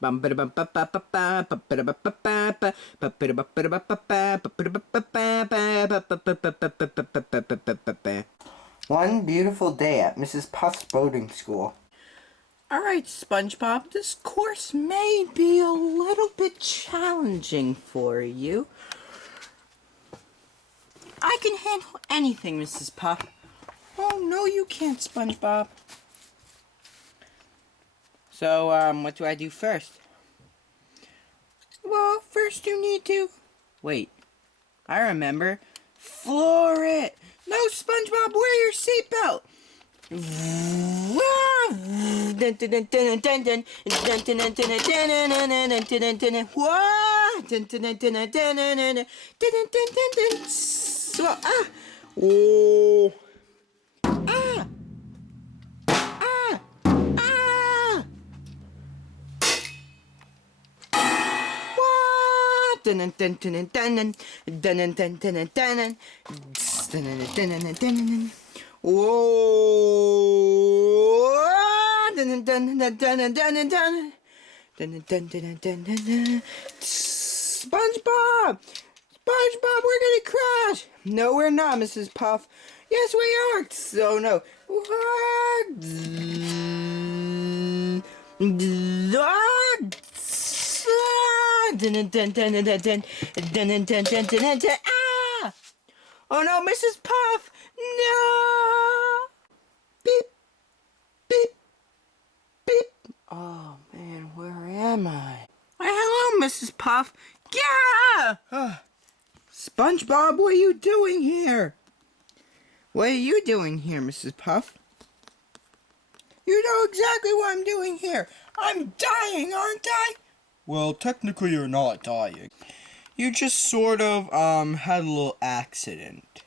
One beautiful day at Mrs. Puff's boarding school. Alright, Spongebob, this course may be a little bit challenging for you. I can handle anything, Mrs. Puff. Oh, no, you can't, Spongebob. So, what do I do first? Well, first you need to... Wait, I remember. Floor it! No, Spongebob, wear your seatbelt! Oh. Ah. Ah. Ah. SpongeBob! SpongeBob, we're gonna crash! No, we're not, Mrs. Puff. Yes, we are! So, no. Ah! Oh no, Mrs. Puff! No! Beep! Beep! Beep! Oh man, where am I? Why, hello, Mrs. Puff! Yeah! SpongeBob, what are you doing here? What are you doing here, Mrs. Puff? You know exactly what I'm doing here. I'm dying, aren't I? Well, technically you're not dying. You just sort of, had a little accident.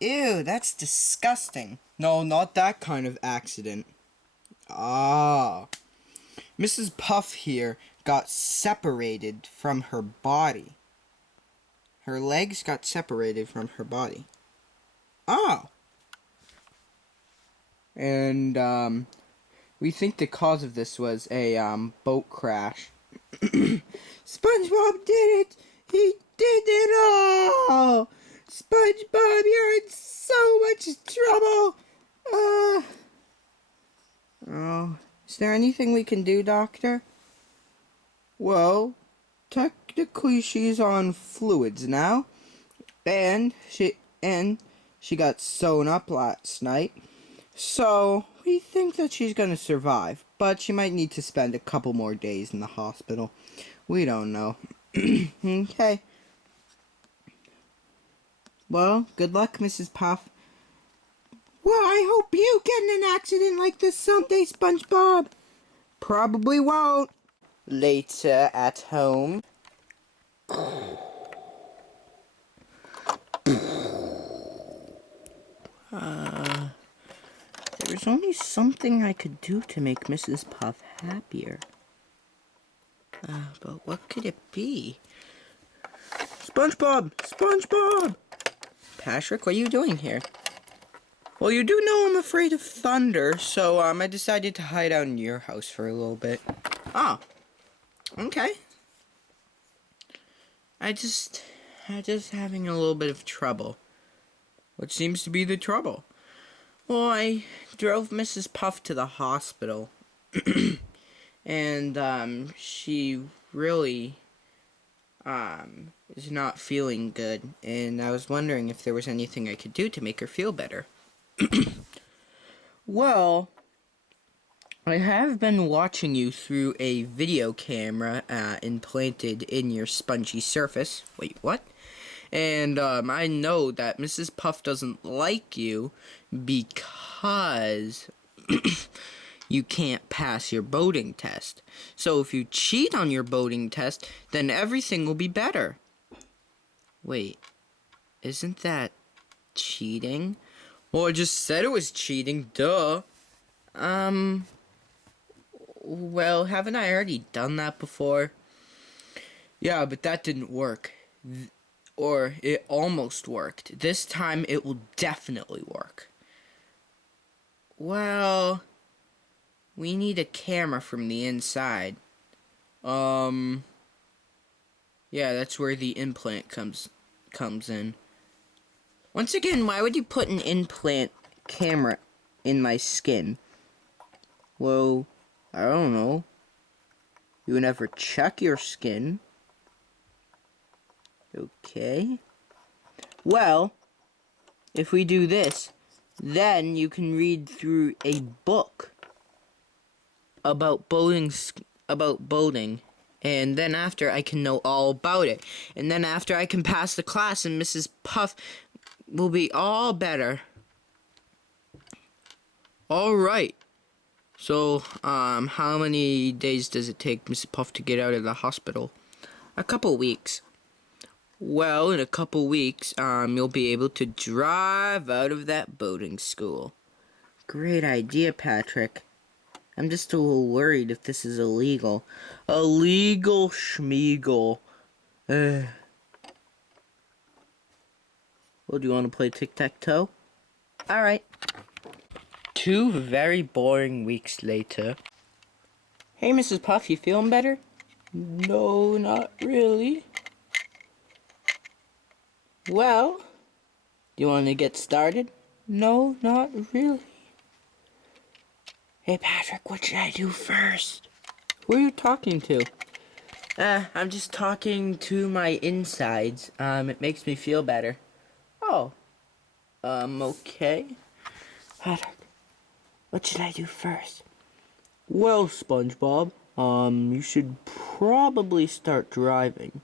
Ew, that's disgusting. No, not that kind of accident. Ah. Mrs. Puff here got separated from her body. Her legs got separated from her body. Oh. And, we think the cause of this was a, boat crash. SpongeBob did it! He did it all! SpongeBob, you're in so much trouble! Oh, is there anything we can do, Doctor? Well, technically she's on fluids now. And she got sewn up last night. So, we think that she's gonna survive, but she might need to spend a couple more days in the hospital. We don't know. Okay. Well, good luck, Mrs. Puff. Well, I hope you get in an accident like this someday, SpongeBob. Probably won't. Later at home. There's only something I could do to make Mrs. Puff happier. But what could it be? SpongeBob! SpongeBob! Patrick, what are you doing here? Well, you do know I'm afraid of thunder, so, I decided to hide out in your house for a little bit. Oh. Okay. I just having a little bit of trouble. What seems to be the trouble? Well, I drove Mrs. Puff to the hospital. And, she really, is not feeling good. And I was wondering if there was anything I could do to make her feel better. Well, I have been watching you through a video camera, implanted in your spongy surface. Wait, what? And, I know that Mrs. Puff doesn't like you because you can't pass your boating test. So if you cheat on your boating test, then everything will be better. Wait, isn't that cheating? Well, I just said it was cheating, duh. Well, haven't I already done that before? Yeah, but that didn't work. Or it almost worked. This time it will definitely work. Well, We need a camera from the inside. Yeah, that's where the implant comes in. Once again, why would you put an implant camera in my skin? Well, I don't know. You would never check your skin. Okay. Well, if we do this, then you can read through a book about boating, and then after I can know all about it, and then after I can pass the class, and Mrs. Puff will be all better. All right. So, how many days does it take Mrs. Puff to get out of the hospital? A couple weeks. Well, in a couple weeks, you'll be able to drive out of that boating school. Great idea, Patrick. I'm just a little worried if this is illegal. Illegal schmeagle. Well, do you want to play tic-tac-toe? Alright. 2 very boring weeks later. Hey, Mrs. Puff, you feeling better? No, not really. Well, do you want to get started? No, not really. Hey, Patrick, what should I do first? Who are you talking to? I'm just talking to my insides. It makes me feel better. Oh. Okay. Patrick, what should I do first? Well, Spongebob, you should probably start driving.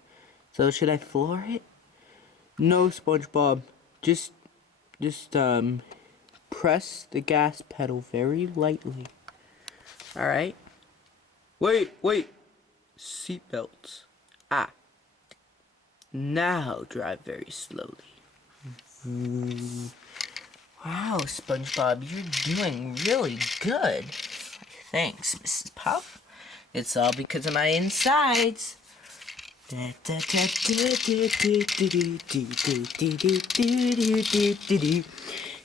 So, should I floor it? No, Spongebob. Just, press the gas pedal very lightly. Alright. Wait. Seatbelts. Ah. Now drive very slowly. Wow, Spongebob, you're doing really good. Thanks, Mrs. Puff. It's all because of my insides.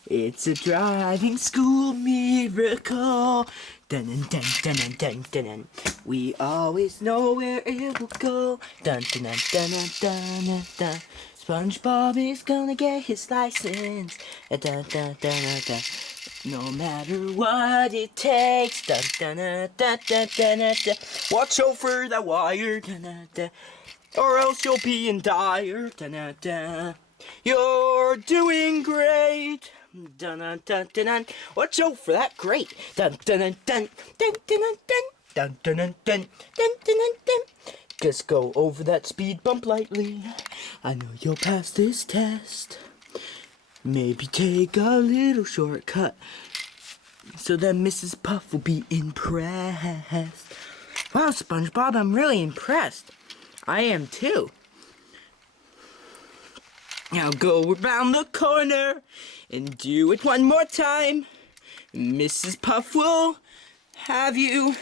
It's a driving school miracle. Dun dun dun dun dun dun dun. We always know where it will go. Dun dun dun dun dun dun dun. SpongeBob is gonna get his license. Dun dun dun dun dun. No matter what it takes. Dun dun dun dun dun dun dun. Watch out for that wire. Dun dun dun. Or else you'll be in dire. Dun dun dun. You're doing great. Dun dun dun dun dun. Watch out for that grate. Dun dun dun dun dun dun dun dun dun dun dun dun dun dun. Just go over that speed bump lightly. I know you'll pass this test. Maybe take a little shortcut, so that Mrs. Puff will be impressed. Wow, Spongebob, I'm really impressed. I am too. Now go around the corner and do it one more time. Mrs. Puff will have you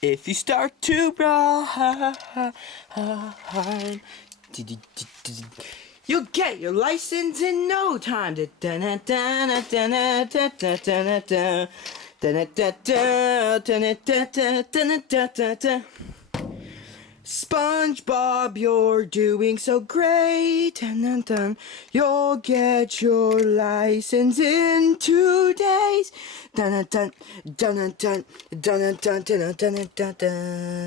if you start to run. You'll get your license in no time. SpongeBob, you're doing so great. You'll get your license in 2 days. Dun dun dun dun dun dun dun dun dun dun.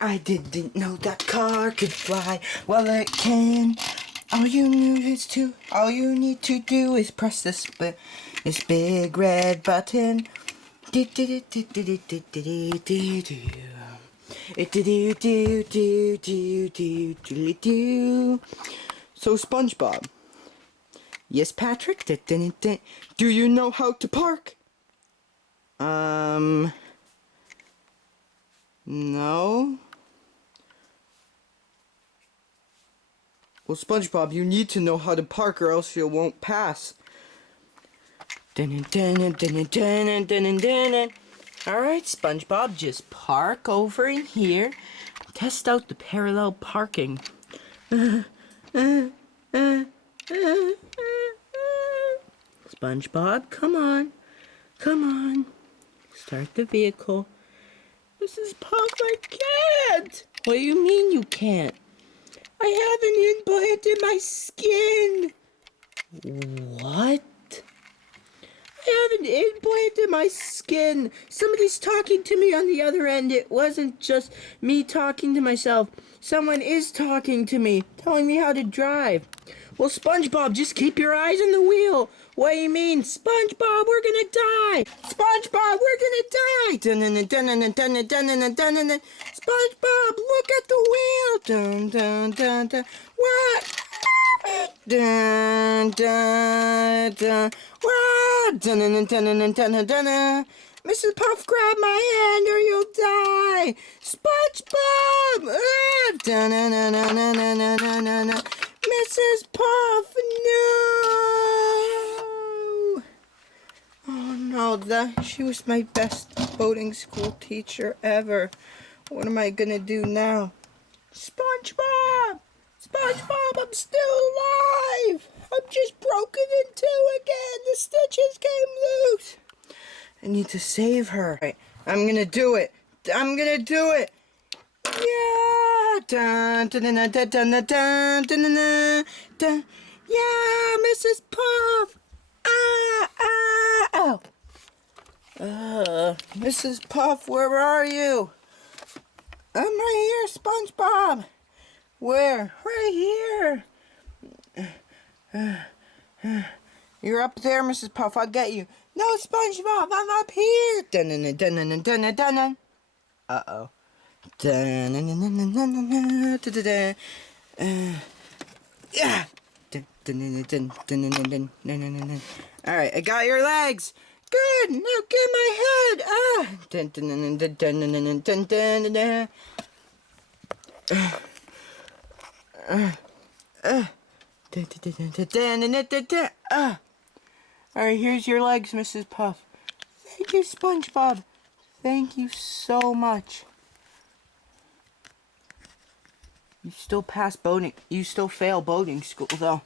I didn't know that car could fly. Well, it can. All you need to do is press this big red button. So, SpongeBob. Yes, Patrick? Do you know how to park? No. Well, SpongeBob, you need to know how to park or else you won't pass. Alright, SpongeBob, just park over in here. Test out the parallel parking. SpongeBob, come on. Come on. Start the vehicle. Mrs. Puff, I can't. What do you mean you can't? I have an implant in my skin. What? I have an implant in my skin. Somebody's talking to me on the other end. It wasn't just me talking to myself. Someone is talking to me, telling me how to drive. Well, SpongeBob, just keep your eyes on the wheel. What do you mean? SpongeBob, we're gonna die. SpongeBob, we're gonna die. SpongeBob, look at the wheel. What? Dun, dun, dun. What? Mrs. Puff, grab my hand or you'll die. SpongeBob! Mrs. Puff, no! Oh no, she was my best boating school teacher ever. What am I gonna do now? SpongeBob! SpongeBob, I'm still alive! I'm just broken in two again. The stitches came loose. I need to save her. Right, I'm gonna do it. I'm gonna do it. Yeah. Dun, dun, dun, dun, dun, dun, dun, dun, dun, dun. Yeah, Mrs. Puff. Ow. Mrs. Puff, where are you? I'm right here, SpongeBob. Where? Right here. You're up there, Mrs. Puff. I'll get you. No, SpongeBob, I'm up here. Dun dun dun dun dun dun dun dun. Uh-oh. Dun dun dun dun dun dun dun dun. Yeah. Dun dun dun dun dun dun dun dun dun. All right, I got your legs. Good. Now get my head. Dun dun dun dun dun dun dun dun dun dun. Alright, here's your legs, Mrs. Puff. Thank you, SpongeBob. Thank you so much. You still fail boating school, though.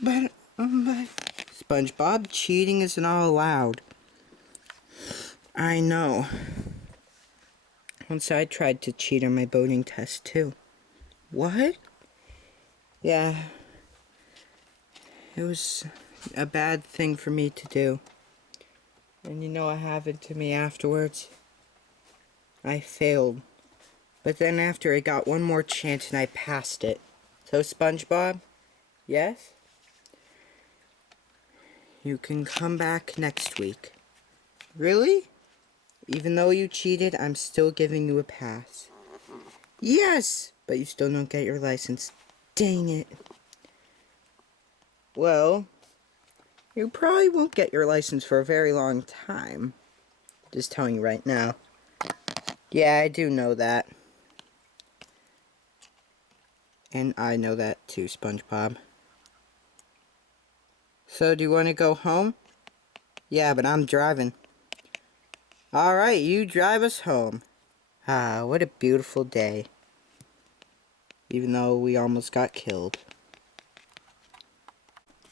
But, SpongeBob, cheating isn't all allowed. I know. Once I tried to cheat on my boating test, too. What? Yeah. It was a bad thing for me to do. And you know what happened to me afterwards? I failed. But then after I got one more chance and I passed it. So SpongeBob, yes? You can come back next week. Really? Even though you cheated, I'm still giving you a pass. Yes! But you still don't get your license. Dang it. Well, you probably won't get your license for a very long time. Just telling you right now. Yeah, I do know that. And I know that too, SpongeBob. So, do you want to go home? Yeah, but I'm driving. Alright, you drive us home. Ah, what a beautiful day. Even though we almost got killed.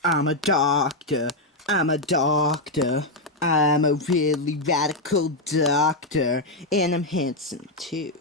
I'm a doctor. I'm a doctor. I'm a really radical doctor. And I'm handsome too.